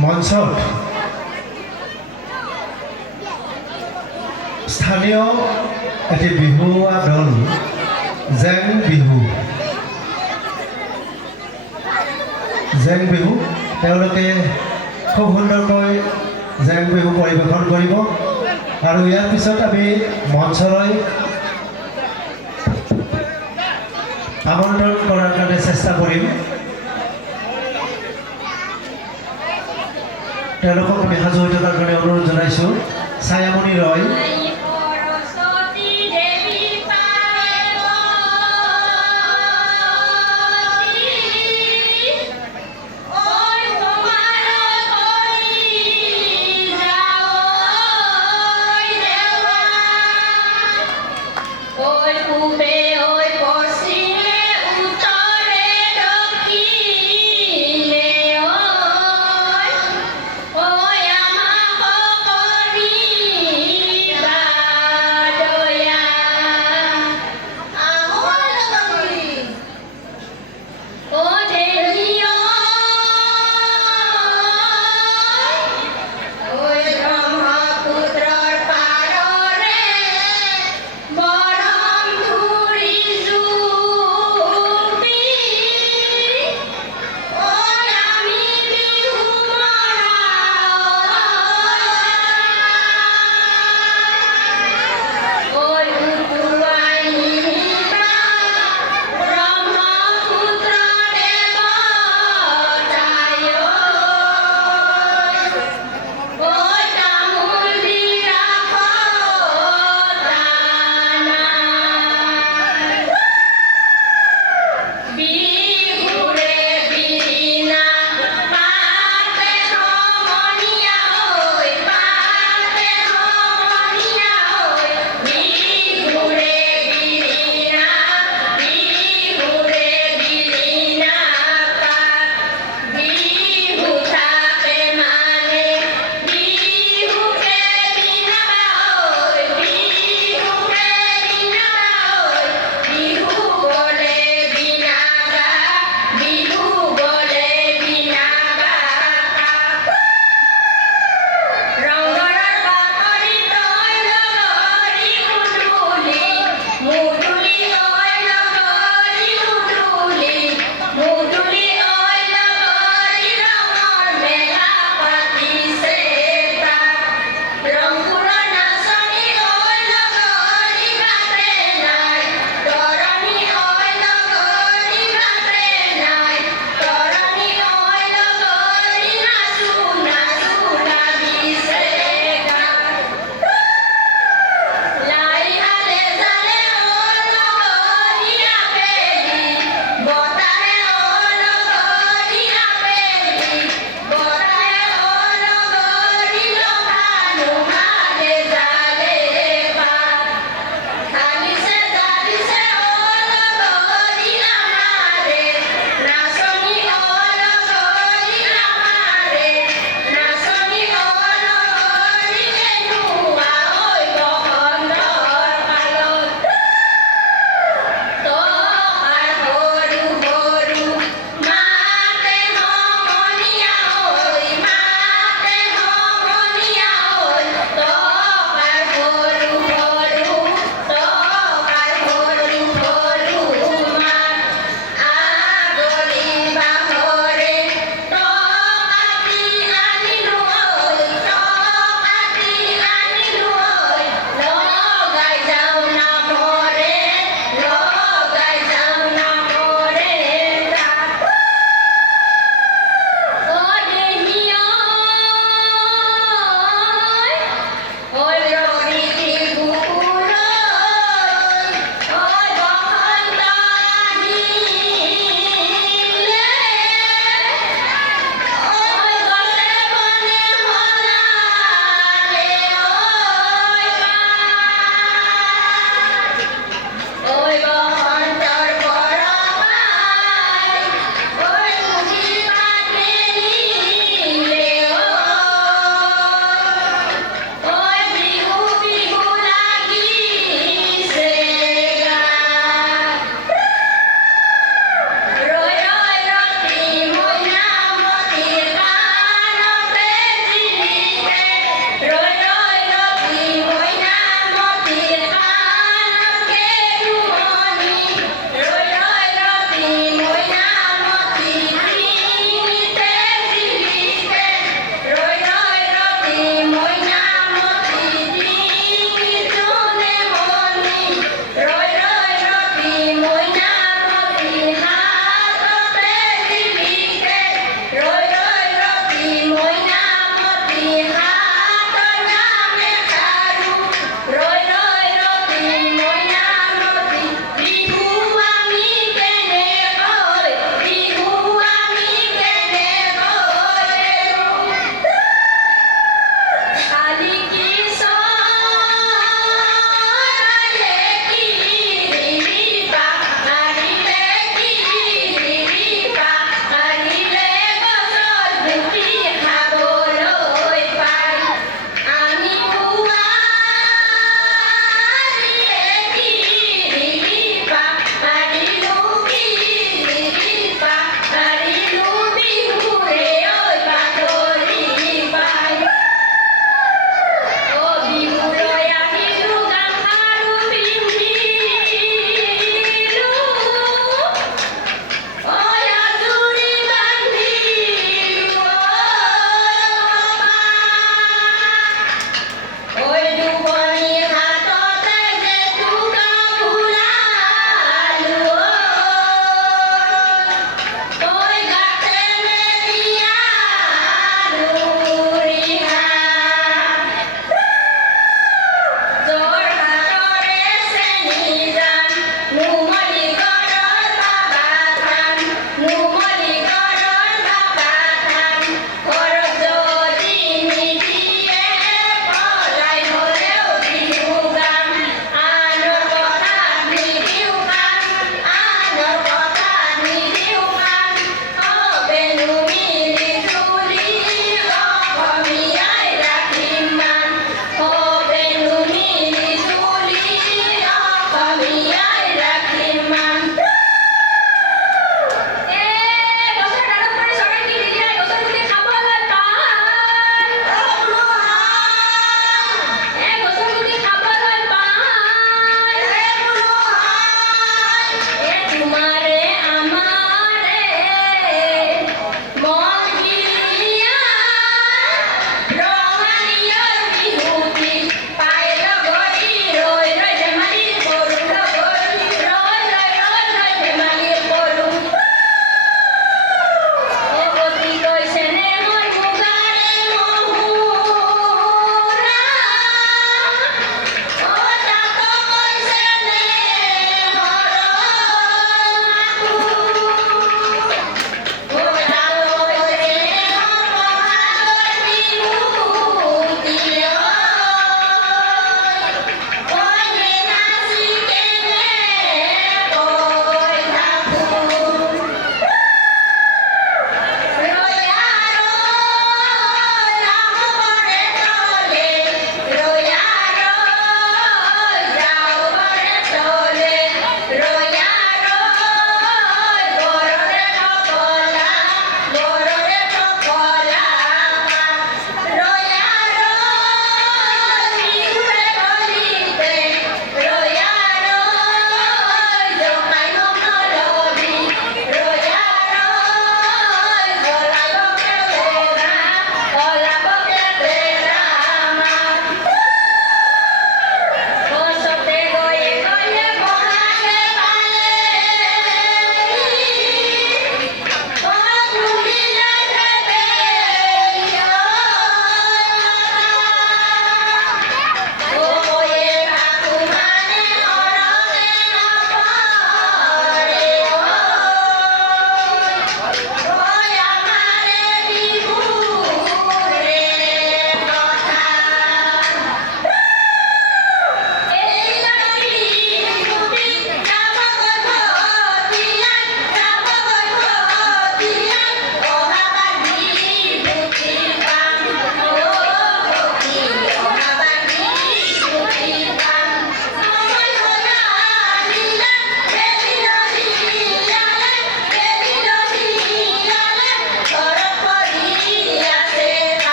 মঞ্চত স্থানীয় এটি বিহুৱা দল জেং বিহু তেওঁলোকে খুব সুন্দৰকৈ জেং বিহু পৰিৱেশন কৰিব আৰু ইয়াৰ পিছত আমি মঞ্চলৈ আমন্ত্ৰণ কৰাৰ কাৰণে চেষ্টা কৰিম। তেওঁলোকক আমি সাজু হৈ থকাৰ কাৰণে অনুৰোধ জনাইছোঁ। ছায়ামণি ৰয়,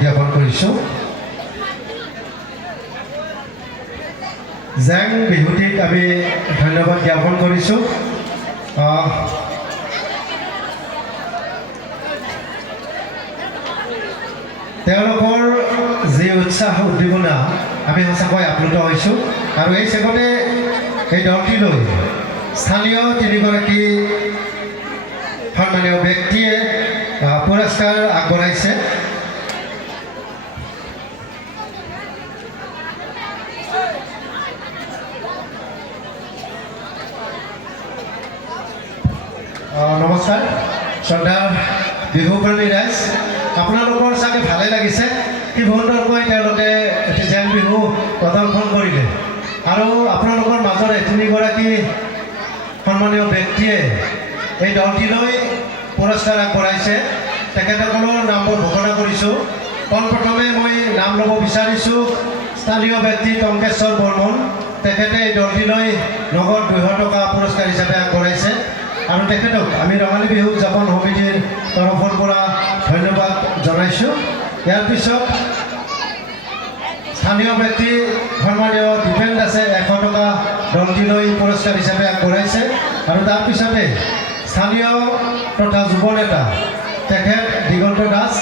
জ্ঞাপন কৰিছোঁ। জেং বিহুটিক আমি ধন্যবাদ জ্ঞাপন কৰিছোঁ। তেওঁলোকৰ যি উৎসাহ উদ্দীপনা আমি সঁচাকৈ আপ্লুত হৈছোঁ আৰু এই চেগতে এই দলটিলৈ স্থানীয় তিনিগৰাকী সন্মানীয় ব্যক্তিয়ে পুৰস্কাৰ আগবঢ়াইছে। নমস্কাৰ শ্ৰদ্ধাৰ বিহুপ্ৰেমী ৰাইজ, আপোনালোকৰ চাগে ভালেই লাগিছে। কি সুন্দৰকৈ তেওঁলোকে এটি জেং বিহু প্ৰদৰ্শন কৰিলে আৰু আপোনালোকৰ মাজৰে তিনিগৰাকী সন্মানীয় ব্যক্তিয়ে এই দলটিলৈ পুৰস্কাৰ আগবঢ়াইছে। তেখেতসকলৰ নামবোৰ ঘোষণা কৰিছোঁ। পোনপ্ৰথমে মই নাম ল'ব বিচাৰিছোঁ স্থানীয় ব্যক্তি টংকেশ্বৰ বৰ্মন। তেখেতে এই দলটিলৈ নগদ 200 টকা পুৰস্কাৰ হিচাপে আগবঢ়াইছে আৰু তেখেতক আমি ৰঙালী বিহু উদযাপন সমিতিৰ তৰফৰ পৰা ধন্যবাদ জনাইছোঁ। ইয়াৰ পিছত স্থানীয় ব্যক্তি সন্মানীয় দীপেন দাসে 100 টকা দলটিলৈ পুৰস্কাৰ হিচাপে আগবঢ়াইছে আৰু তাৰপিছতে স্থানীয় তথা যুৱ নেতা তেখেত দিগন্ত দাস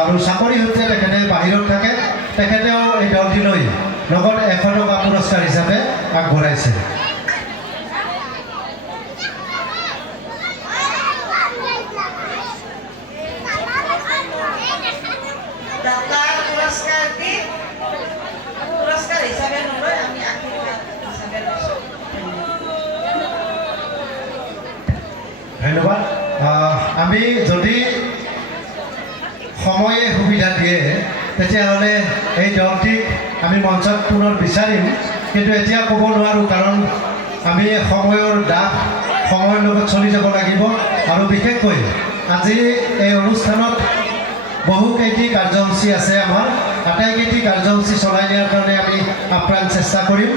আৰু চাকৰি সূত্ৰে তেখেতে বাহিৰত থাকে, তেখেতেও এই দলটিলৈ নগদ 100 টকা পুৰস্কাৰ হিচাপে আগবঢ়াইছে। ধন্যবাদ। আমি যদি সময়ে সুবিধা দিয়ে তেতিয়াহ'লে এই দলটিক আমি মঞ্চত পুনৰ বিচাৰিম, কিন্তু এতিয়া ক'ব নোৱাৰোঁ কাৰণ আমি সময়ৰ দাগ, সময়ৰ লগত চলি যাব লাগিব আৰু বিশেষকৈ আজি এই অনুষ্ঠানত বহুকেইটি কাৰ্যসূচী আছে। আমাৰ আটাইকেইটি কাৰ্যসূচী চলাই নিয়াৰ কাৰণে আমি আপ্ৰাণ চেষ্টা কৰিম।